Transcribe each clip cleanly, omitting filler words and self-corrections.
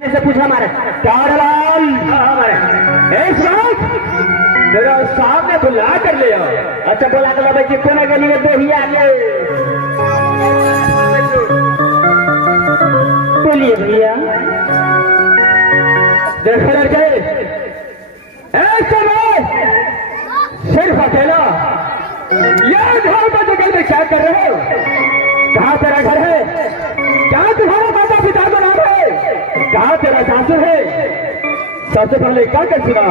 से पूछा हमारे प्यारेलाल इस वक्त मेरा सामने बुला कर ले आओ। अच्छा बोला कर भाई कितने ना गली में दो ही आगे बोलिए भैया। देखो लड़के एक समय सिर्फ अकेला यह घर का जगह में क्या कर रहे हो? कहाँ तेरा घर है? क्या तुम्हारा माता पिता का नाम है? कहाँ तेरा सासुर है? सबसे पहले क्या कर सुना?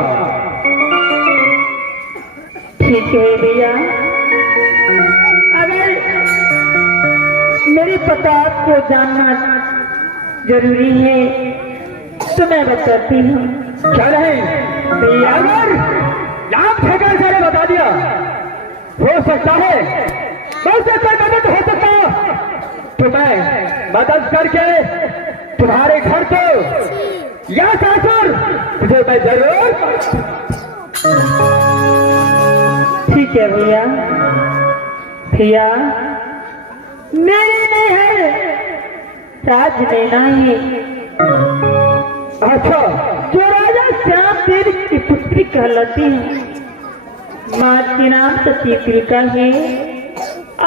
ठीक है भैया, अगर मेरे पता आपको जानना जरूरी है तो मैं बताती हूँ। क्या नहीं भैया अगर नाम ठेकर सारे बता दिया हो सकता है बस कोई मदद हो सकता तो मैं मदद करके तुम्हारे घर को या सासुर तुझे मैं जरूर। ठीक है भैया। भैया मेरी नहीं है, राज लेना है। अच्छा जो राजा श्याम देव की पुत्री कहलाती है, माँ के नाम सतीत्रिका है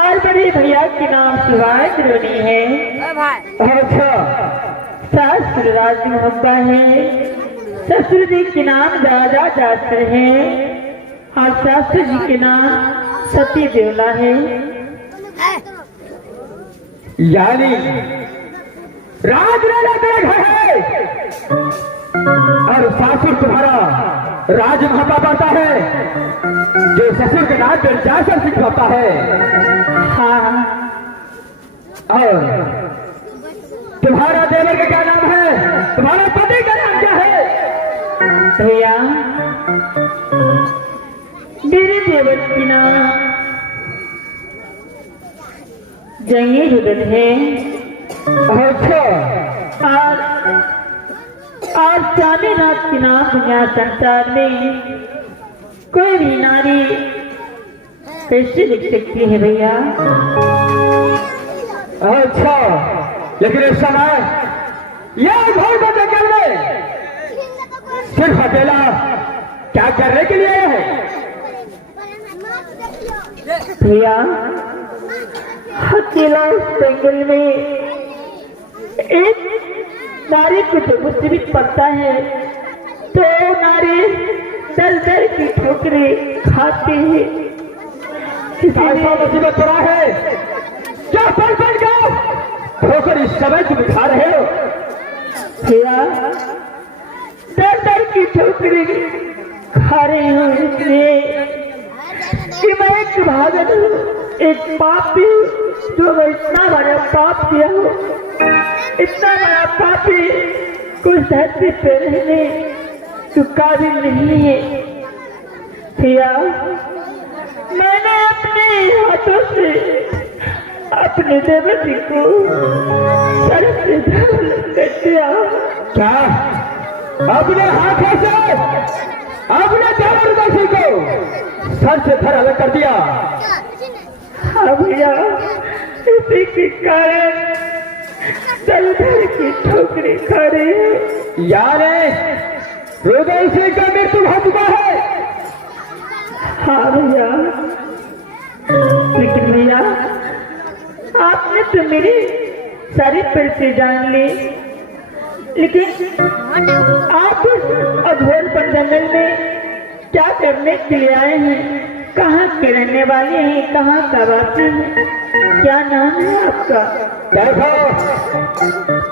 और बड़े भैया के नाम शिवाय द्रोणी है। अच्छा सास राज मोहब्बा है, ससुर जी के नाम राजा जासर है और सासू जी के नाम सती देवला है। यानी राजराजा तेरा घर है और सासुर तुम्हारा राज महबा पाता है जो ससुर के नाम पर जाकर सिखलाता है। हाँ, और तुम्हारा देवर का क्या नाम है? तुम्हारे पति का नाम क्या है? भैया मेरे देवर की नाम जंगी रुदन है अच्छा और स्वामीनाथ के नाम दुनिया संसार में कोई भी नारी कैसे लिख सकती है भैया। अच्छा लेकिन इस समय यह घर को जंगल में सिर्फ अकेला क्या करने के लिए आया है? भैया अकेला उस जंगल में एक नारी को जब मुसीबत पड़ता है तो नारी दर दर की ठोकरें खाती है। ऐसा मुसीबत पड़ा है क्या पल पल गया ठोकर इस समय तुम खा रहे हो? भैया दर दर की ठोकरें खा रही हूँ इसलिए कि मैं एक भागन हूँ, एक पापी जो मैं इतना बड़ा पाप किया हूँ, इतना बड़ा पापी कुछ धरती पे रहने तो काबिल नहीं है। भैया मैंने अपने हाथों से अपने देवती को सर से धड़ कर दिया। क्या अपने हाथों से अपने देवती को सर से धड़ अलग कर दिया? हाँ भैया, इसी के कारण दर दर की ठोकरें खा रहे हैं। यार हृदय से का मृत्यु हो चुका है। हाँ भैया, लेकिन भैया आपने तो मेरी सारी परिचय जान ली, लेकिन आप इस अघोर जंगल में क्या करने के लिए आए हैं? कहाँ के रहने वाले हैं? कहाँ का वासी है? क्या नाम है आपका? देखो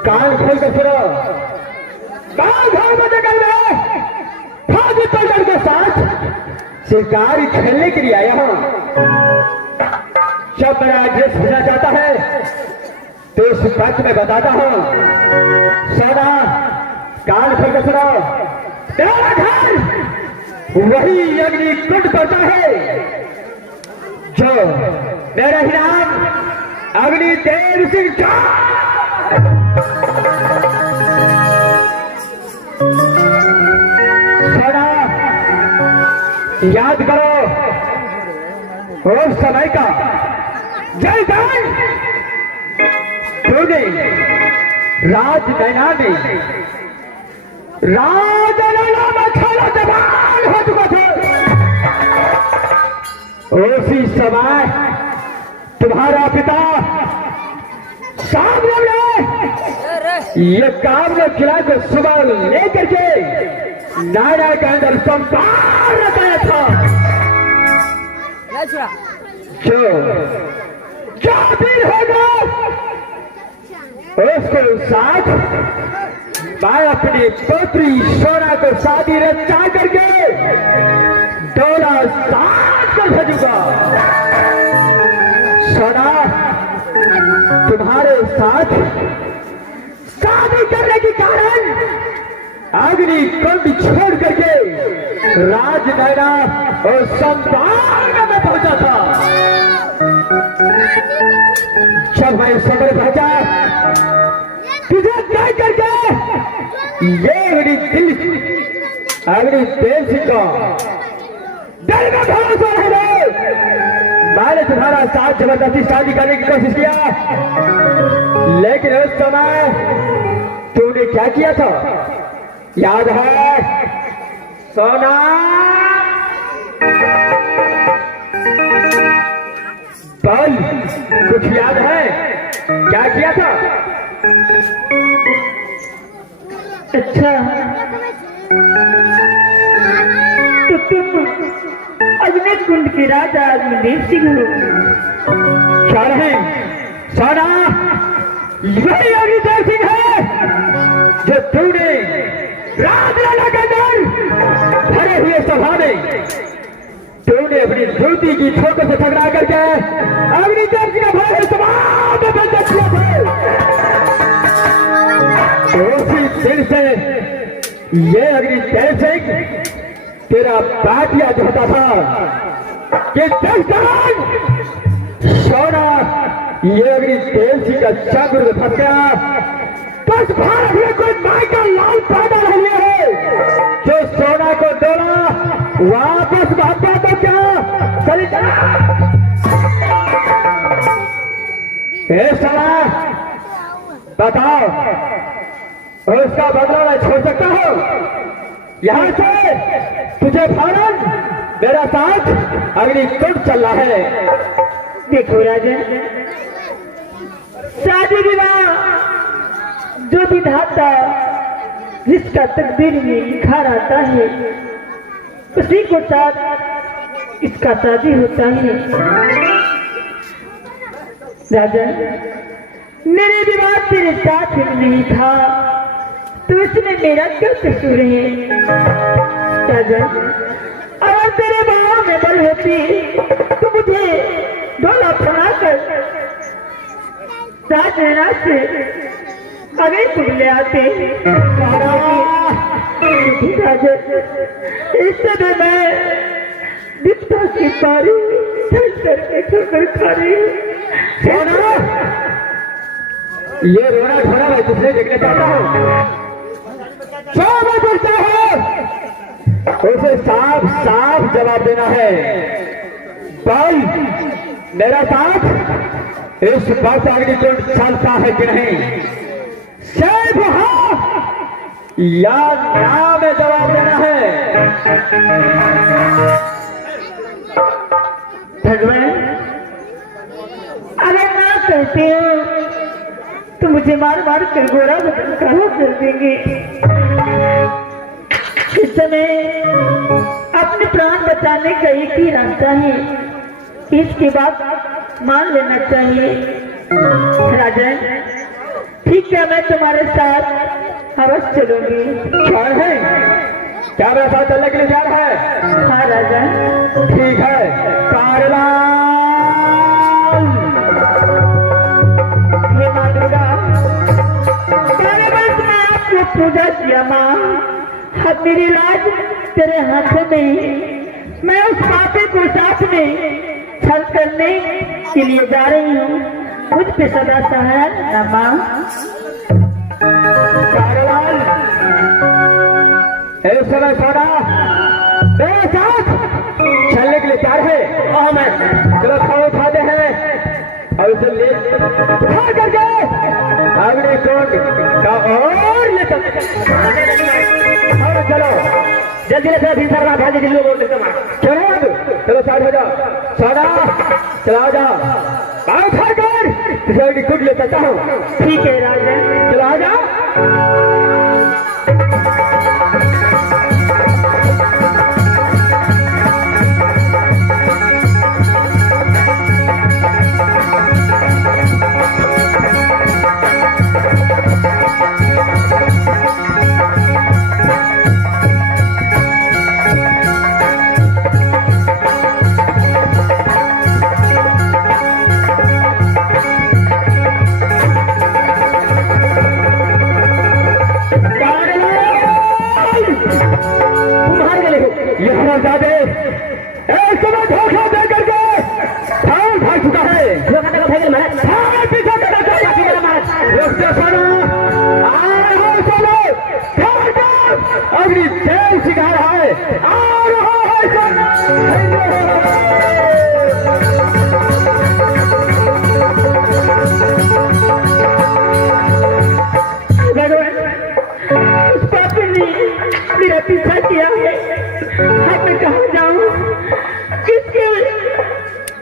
कान खोल के सुनो, कान खोल के जंगल में फाजी पलटन के साथ शिकारी खेलने के लिए आया हूँ। जब मेरा एड्रेस भेजना चाहता है तो इस वक्त में बताता हूँ। सोना कान खोल के सुनो, तेरा घर वही अग्नि कुंड पड़ता है जो मेरा ही नाम अग्निदेव सिंह था। सोना याद करो उस समय का जय जय राज मैदान में राजलला में खेला जवान हो चुका था। उसी समय तुम्हारा पिता सामने ये काम ने किला को सुबह लेकर के नारा के अंदर संपार रखाया था। जो भी होगा उसके साथ मैं अपनी पुत्री सोना को शादी रचा करके डोला साथ कर भेजूंगा। सोना तुम्हारे साथ शादी करने के कारण अग्नि कुंड छोड़ करके राजनैना और संभाग में पहुंचा था। जब मैं समय पहुंचा तुझे तय करके ये अग्नि देव सिंह का दिल में भरोसा है। मैंने तुम्हारा साथ जबरदस्ती शादी करने की कोशिश किया, लेकिन उस समय तूने क्या किया था याद है सोना? बोल, कुछ याद है क्या किया था? अच्छा, तो तुम अग्नि कुंड के राजा अग्निदेव सिंह हो। क्या रहे सोना? यही अग्निदेव सिंह है जो तूने राजलला के अंदर भरे हुए सभा में तूने अपनी धोती की ठोकर से टकरा करके अग्निदेव सिंह का भरे हुए सभा में बंद किया था। उसी दिन से ये अग्निदेव सिंह तेरा बाटिया चाहता था कि सोना ये अग्निदेव सिंह का चक्र फंस गया। बस भारत में कोई माई का लाल पैदा नहीं है जो सोना को डोला वापस भागता तो क्या चली चला। साला बताओ, उसका बदला मैं छोड़ सकता हूँ? यहाँ से तुझे फौरन मेरा साथ अग्नि कुंड चलना है। देखो राजन, शादी विवाह जो विधाता जिसका तकदीर में लिखा रहता है उसी को साथ इसका शादी होता है। राजन, मेरे विवाह तेरे साथ नहीं था तो इसमें मेरा क्या कसूर है? राजन, अगर तेरे बाबा में बल होती तो मुझे डोला फड़ाकर राजनैना से अभी तुम ले आते। इस समय मैं दिखता की पारी चल करके ठोकर खा रही हूँ। ये रोना धोना मैं तुझसे देखने चाहता हूँ। जो मैं पूछता हूँ उसे साफ साफ जवाब देना है। बोल, मेरा साथ इस वक्त अग्निकुंड चलता है कि नहीं? सिर्फ हाँ या ना में जवाब देना है। भगवान, अगर ना कहते हो तो मुझे मार मार कर गोरा बदन कहा कर देंगे। इस समय अपने प्राण बचाने का एक ही रास्ता है, इसके बाद मान लेना चाहिए। राजन, ठीक है, मैं तुम्हारे साथ अवश्य चलूंगी। क्या है? क्या मेरे साथ चलने के लिए जा रहा है? हाँ राजा, ठीक है। कारलाल, हे माँ दुर्गा, सारे वर्ष में आपको पूजा किया माँ। अब मेरी लाज तेरे हाथों में है। मैं उस पापी को साथ में छल करने के लिए जा रही हूँ। मुझ पे सदा सहारा रहना माँ। कारलाल, इस समय सोना मेरे साथ चलने के लिए तैयार है। और मैं चलो खाओ खाते हैं और उसे ले उठा करके अग्नि कुंड का और ले चलते हैं। जल्दी से अभी सर आप जल्दी लोग बोल देते चलो चलो साइड हो जाओ सौदा चला जाओ बाहर खा कर तुझे कुछ ले सकता हूँ ठीक है राजन चला जाओ अग्नि जय सिखा रहा है आ रहा है भगवान उस पापी ने मेरा पीछा किया है अब मैं कहाँ जाऊँ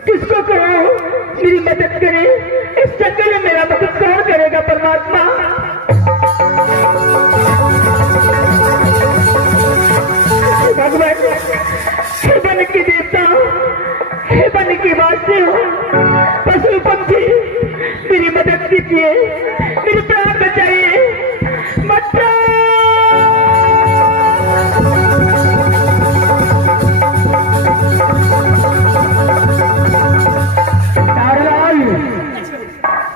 किसको कराऊँ मेरी मदद करे इस चक्कर में मेरा मदद कौन करेगा परमात्मा भगवान हे बन के देवता हे बन के वास्य हो पशु पंछी मेरी मदद कीजिए मेरे प्राण बचाइए मत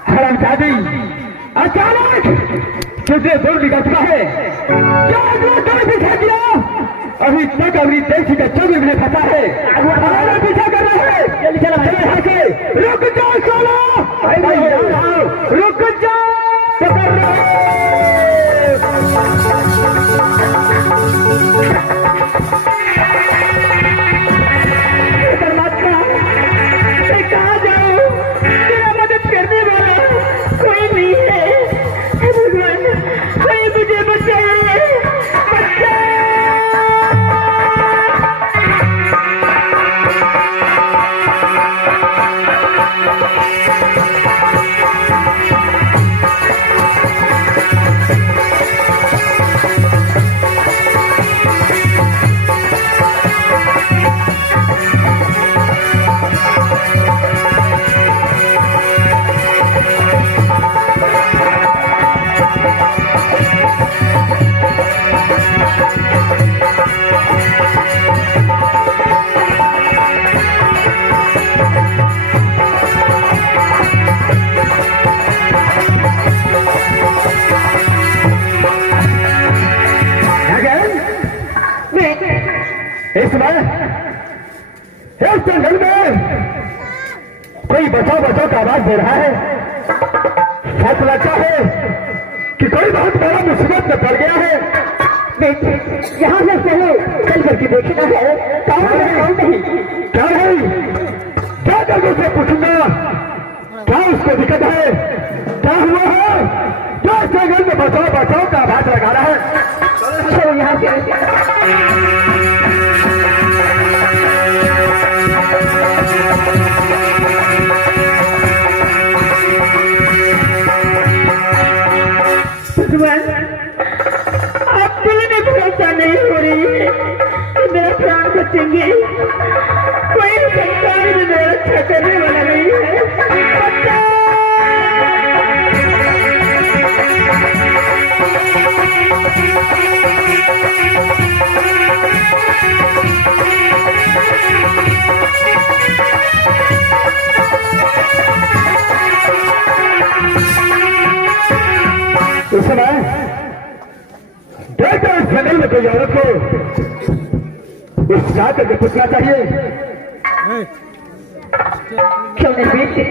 हरामजादी अचानक तुझे दूर निकल चुका है क्या जो कर पीछा किया अभी तक अभी देश का चौबीस में फंसा है हमारा पीछा कर रहा है जल्दी चला चले यहाँ से रुक जाओ सोलो रुक जाओ परमात्मा मैं कहाँ जाऊँ मेरा मदद करने वाला कोई नहीं है हे भगवान कोई मुझे बचाइए इस जंगल में कोई बचाओ बचाओ का आवाज दे रहा है सच लगता है कि कोई बहुत बड़ा मुसीबत में पड़ गया है यहाँ से पहले चल करके देखना है कौन नहीं क्या है क्या करके उसे पूछूंगा क्या उसको दिक्कत है क्या हुआ है जो इस जंगल में बचाओ बचाओ का आवाज लगा रहा है चलो यहाँ से आप दिल में भरोसा नहीं हो रही है कि मेरा प्राण बचेंगे कोई संसार में मेरा अच्छा करने वाला नहीं है उस समय देखो इस जंगल में कोई औरत को उस जाकर के पूछना चाहिए क्यों नहीं बेटे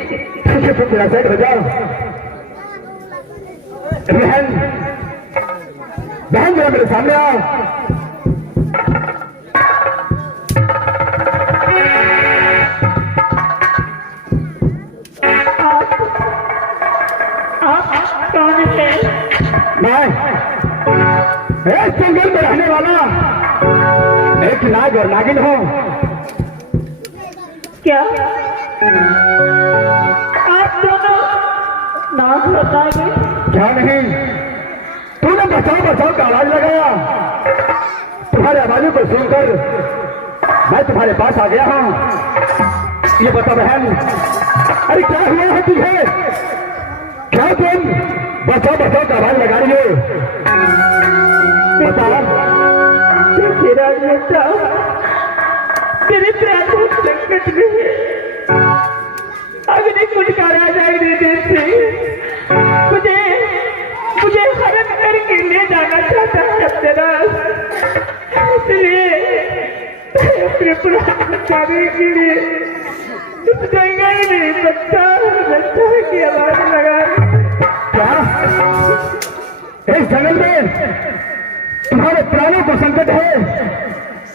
तुझे तो तेरा साइड बजाओ बहन बहन जरा मेरे सामने आओ आप कौन है मैं इस जंगल में रहने वाला एक नाग और नागिन हो। क्या आप दोनों नाग बताओगे? क्या नहीं, तूने बचाओ बचाओ का आवाज लगाया। तुम्हारे आवाजों को सुनकर मैं तुम्हारे पास आ गया हूं। ये बता बहन, अरे क्या हुआ है तुझे? क्या तुम बचाओ बचाओ का आवाज लगा रही हो? बता। तेरा बेटा तेरे प्राणों संकट में है। अग्नि कुछ करा जाएगी जैसे मुझे मुझे हरण करके ले जाना चाहता है तेरा, इसलिए अपने प्राण बचाने के लिए इस जंगल में बच्चा की आवाज लगा। क्या इस जंगल में तुम्हारे प्राणों को संकट है?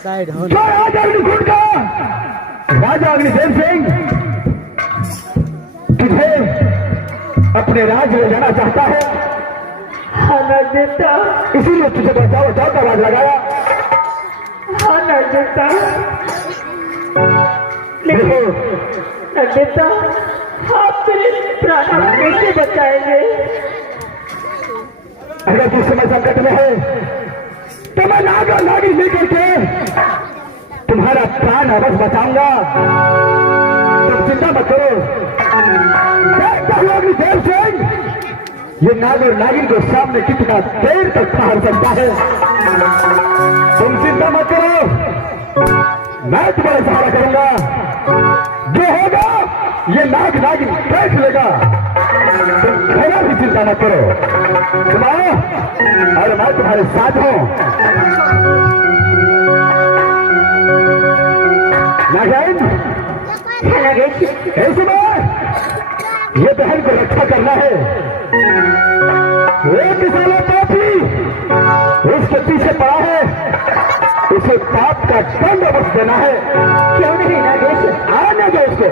जो राजा अग्निकुंड का राजा अग्निदेव सिंह तुझे अपने राज्य में जाना चाहता है। हाँ बेटा, इसीलिए तुझे बचाओ बचाओ का आवाज लगाया। हाँ बेटा, देखो बेटा आप मेरे प्राणों कैसे बचाएंगे? अगर तू समय संकट में है तो मैं नाग और नागिन लेकर के तुम्हारा प्राण अवश्य बचाऊंगा। तुम चिंता मत करो। अग्निदेव सिंह ये नाग और नागिन को सामने कितना देर तक ठहर सकता है। तुम चिंता मत करो, मैं तुम्हारा सहारा करूंगा। जो होगा ये नाग नागिन देख लेगा। तुम थोड़ा भी चिंता मत करो, तुम आओ और मैं तुम्हारे साथ हूं। नागिन इस समय ये बहन को रक्षा करना है। एक साला पापी उसके पीछे पड़ा है, उसे पाप का दंड अवश्य देना है। क्यों नहीं नागेश, आने दो उसको।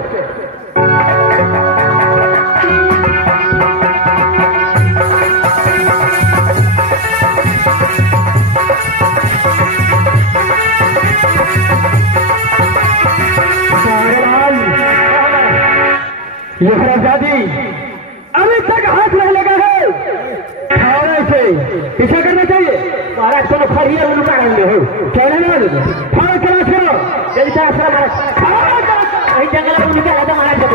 यहराजादी अभी तक हाथ नहीं लगा है। खाने से पीछा करना चाहिए। महाराज को खड़िया उनका रहेंगे हो क्या नहीं खाना चला करो जंगल में निकल आता महाराज को।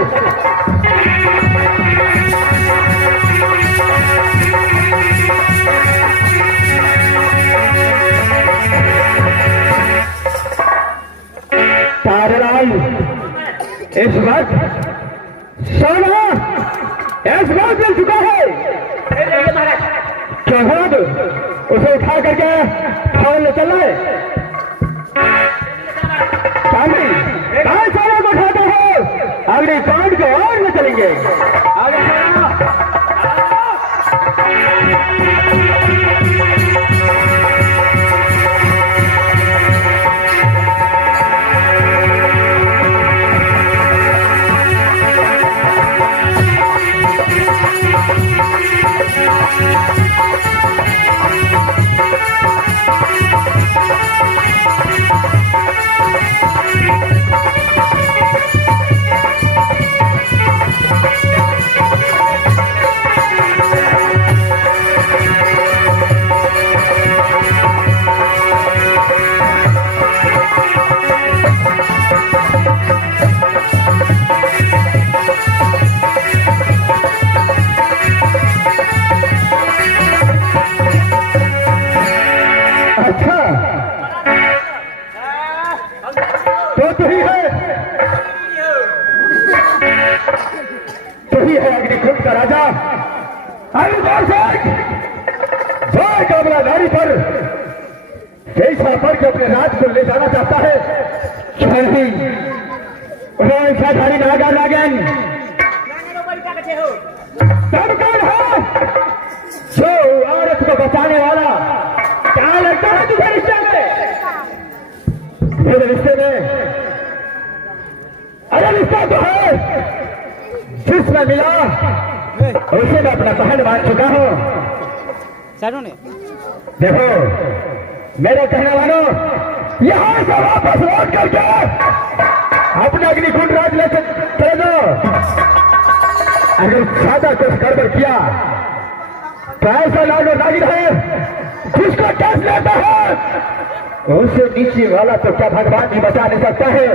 तारलाल इस वक्त सोना इस बात मिल चुका है। चौहद उसे उठा करके फाउल ले चल रहे सोना को उठाते हो अग्निकांड को और न चलेंगे। कामरादारी पर पर के अपने राज को ले जाना चाहता है। साधारी नागा नागन तब कौन है जो औरत को बचाने वाला? क्या लगता है तुझे रिश्ते में? मेरे रिश्ते में अरे रिश्ता तो है जिसमें मिला उसे मैं अपना बहन मान चुका हूं। देखो मेरे कहने वालों, यहां से वापस लौट करके अपना अग्निकुंड राज लेकर चले जाओ। अगर ज्यादा कुछ गड़बड़ किया तो ऐसा लाडो नागिन है जिसको टच लेता है, उससे नीचे वाला तो क्या भगवान भी बचा नहीं सकता है।